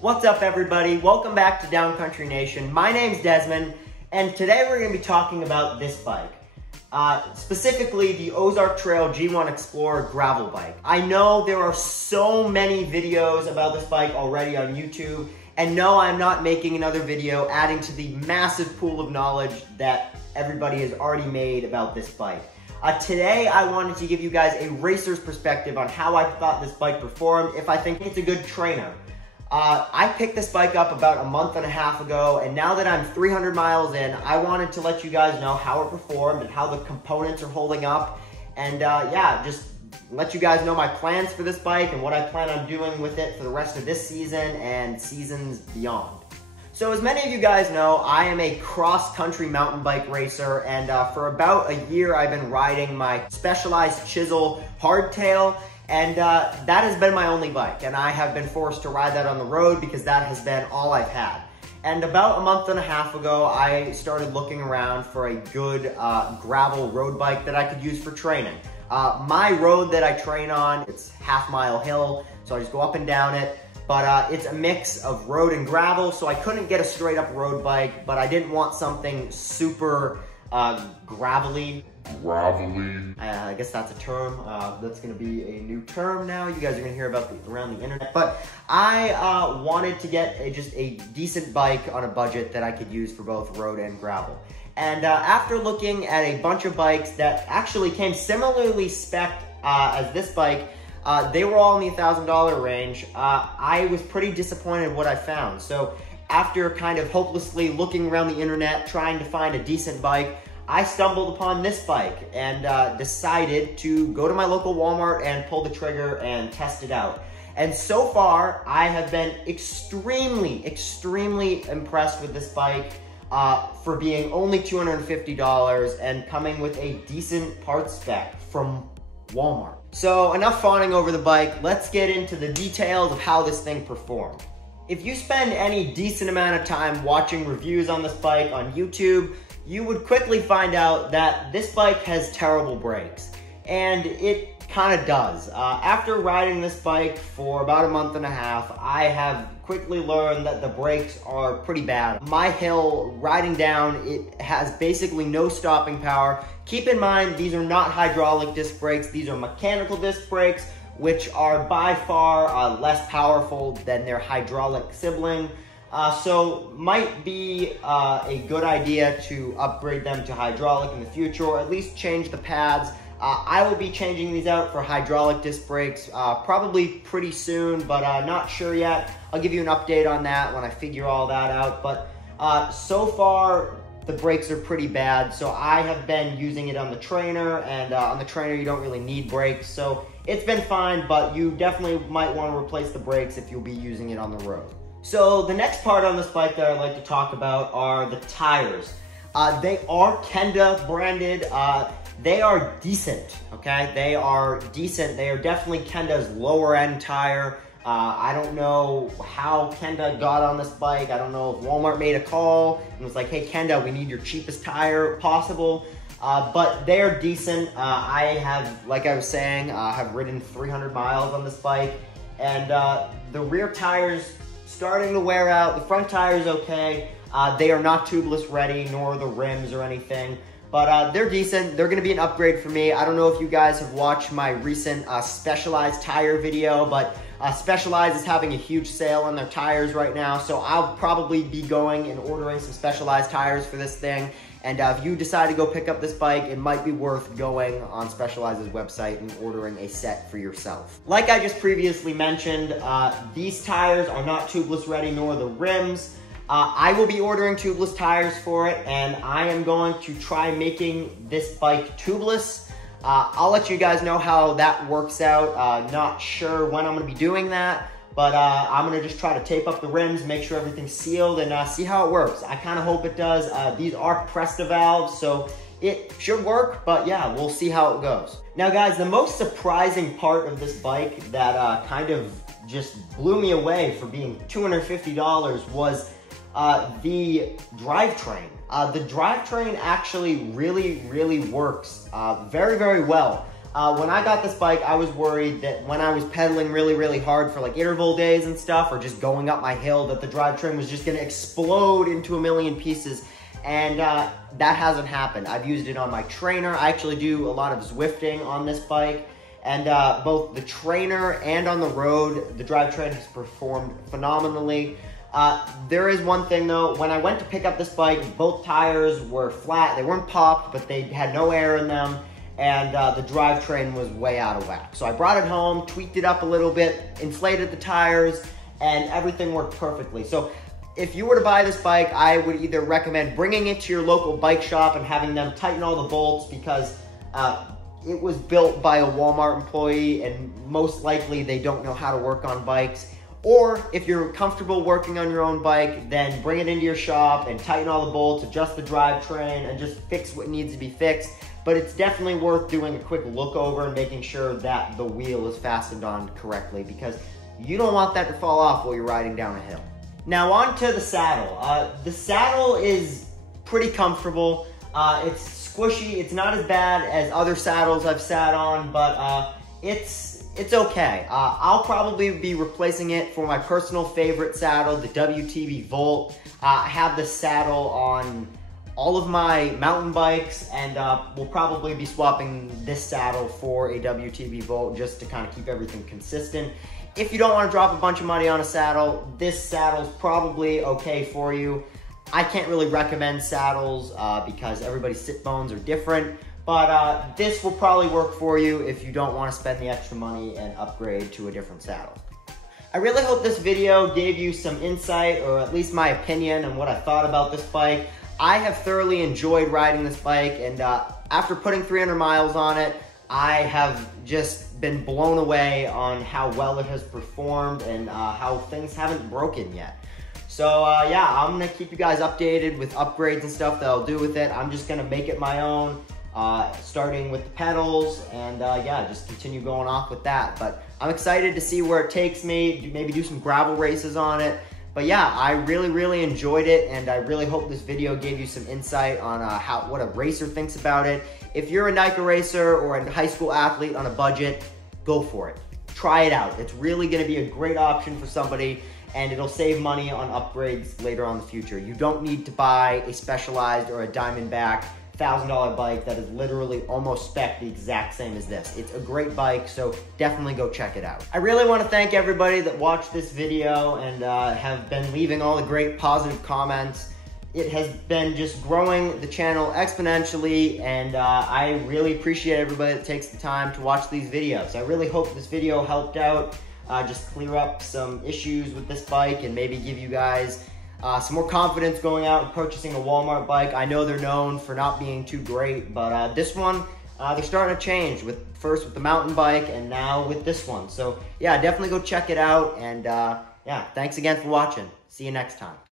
What's up, everybody? Welcome back to Downcountry Nation. My name's Desmond, and today we're going to be talking about this bike. Specifically the Ozark Trail G1 Explorer gravel bike. I know there are so many videos about this bike already on YouTube, and no, I'm not making another video adding to the massive pool of knowledge that everybody has already made about this bike. Today, I wanted to give you guys a racer's perspective on how I thought this bike performed, if I think it's a good trainer. I picked this bike up about a month and a half ago, and now that I'm 300 miles in, I wanted to let you guys know how it performed and how the components are holding up, and yeah, just let you guys know my plans for this bike and what I plan on doing with it for the rest of this season and seasons beyond. So as many of you guys know, I am a cross-country mountain bike racer, and for about a year I've been riding my Specialized Chisel hardtail, and that has been my only bike, and I have been forced to ride that on the road because that has been all I've had. And about a month and a half ago, I started looking around for a good gravel road bike that I could use for training. My road that I train on, it's half-mile hill, so I just go up and down it. But it's a mix of road and gravel, so I couldn't get a straight up road bike, but I didn't want something super gravelly. I guess that's a term. That's gonna be a new term now. You guys are gonna hear about around the internet. But I wanted to get just a decent bike on a budget that I could use for both road and gravel. And after looking at a bunch of bikes that actually came similarly spec'd as this bike, they were all in the $1,000 range. I was pretty disappointed in what I found. So after kind of hopelessly looking around the internet, trying to find a decent bike, I stumbled upon this bike and decided to go to my local Walmart and pull the trigger and test it out. And so far, I have been extremely impressed with this bike for being only $250 and coming with a decent parts spec from Walmart. So enough fawning over the bike, let's get into the details of how this thing performed. If you spend any decent amount of time watching reviews on this bike on YouTube, you would quickly find out that this bike has terrible brakes. And it kind of does. After riding this bike for about a month and a half, I have quickly learned that the brakes are pretty bad. My hill, riding down, it has basically no stopping power. Keep in mind, these are not hydraulic disc brakes, these are mechanical disc brakes, which are by far less powerful than their hydraulic sibling. So might be a good idea to upgrade them to hydraulic in the future, or at least change the pads. I will be changing these out for hydraulic disc brakes probably pretty soon, but not sure yet. I'll give you an update on that when I figure all that out. But so far, the brakes are pretty bad, so I have been using it on the trainer, and on the trainer you don't really need brakes, so it's been fine, but you definitely might want to replace the brakes if you'll be using it on the road. So the next part on this bike that I'd like to talk about are the tires. They are Kenda branded. They are decent, okay? They are decent. They are definitely Kenda's lower end tire. I don't know how Kenda got on this bike. I don't know if Walmart made a call and was like, hey Kenda, we need your cheapest tire possible. But they are decent. I have, like I was saying, have ridden 300 miles on this bike, and the rear tires starting to wear out. The front tire is okay. They are not tubeless ready, nor the rims or anything. But they're decent. They're gonna be an upgrade for me. I don't know if you guys have watched my recent Specialized tire video, but Specialized is having a huge sale on their tires right now. So I'll probably be going and ordering some Specialized tires for this thing. And if you decide to go pick up this bike, it might be worth going on Specialized's website and ordering a set for yourself. Like I just previously mentioned, these tires are not tubeless ready, nor the rims. I will be ordering tubeless tires for it, and I am going to try making this bike tubeless. I'll let you guys know how that works out. Not sure when I'm gonna be doing that, but I'm gonna just try to tape up the rims, make sure everything's sealed, and see how it works. I kind of hope it does. These are Presta valves, so it should work, but yeah, we'll see how it goes. Now guys, the most surprising part of this bike that kind of just blew me away for being $250 was the drivetrain. The drivetrain actually really works very well. When I got this bike, I was worried that when I was pedaling really, really hard for like interval days and stuff, or just going up my hill, that the drivetrain was just gonna explode into a million pieces. And that hasn't happened. I've used it on my trainer. I actually do a lot of Zwifting on this bike. And both the trainer and on the road, the drivetrain has performed phenomenally. There is one thing though, when I went to pick up this bike, both tires were flat. They weren't popped, but they had no air in them. And the drivetrain was way out of whack. So I brought it home, tweaked it up a little bit, inflated the tires, and everything worked perfectly. So if you were to buy this bike, I would either recommend bringing it to your local bike shop and having them tighten all the bolts, because it was built by a Walmart employee and most likely they don't know how to work on bikes. Or if you're comfortable working on your own bike, then bring it into your shop and tighten all the bolts, adjust the drivetrain, and just fix what needs to be fixed. But it's definitely worth doing a quick look over and making sure that the wheel is fastened on correctly, because you don't want that to fall off while you're riding down a hill. Now on to the saddle. The saddle is pretty comfortable. It's squishy. It's not as bad as other saddles I've sat on, but it's okay. I'll probably be replacing it for my personal favorite saddle, the WTB Volt. I have this saddle on all of my mountain bikes, and we'll probably be swapping this saddle for a WTB Volt just to kind of keep everything consistent. If you don't want to drop a bunch of money on a saddle, this saddle's probably okay for you. I can't really recommend saddles because everybody's sit bones are different, but this will probably work for you if you don't want to spend the extra money and upgrade to a different saddle. I really hope this video gave you some insight, or at least my opinion on what I thought about this bike. I have thoroughly enjoyed riding this bike, and after putting 300 miles on it, I have just been blown away on how well it has performed and how things haven't broken yet. So yeah, I'm gonna keep you guys updated with upgrades and stuff that I'll do with it. I'm just gonna make it my own, starting with the pedals, and yeah, just continue going off with that. But I'm excited to see where it takes me, maybe do some gravel races on it. But yeah, I really enjoyed it, and I really hope this video gave you some insight on what a racer thinks about it. If you're a NICA racer or a high school athlete on a budget, go for it. Try it out. It's really gonna be a great option for somebody, and it'll save money on upgrades later on in the future. You don't need to buy a Specialized or a Diamondback $1,000 bike that is literally almost spec the exact same as this. It's a great bike, so definitely go check it out. I really want to thank everybody that watched this video and have been leaving all the great positive comments. It has been just growing the channel exponentially, and I really appreciate everybody that takes the time to watch these videos. I really hope this video helped out, just clear up some issues with this bike and maybe give you guys some more confidence going out and purchasing a Walmart bike. I know they're known for not being too great, but this one, they're starting to change, first with the mountain bike and now with this one. So yeah, definitely go check it out, and yeah, thanks again for watching. See you next time.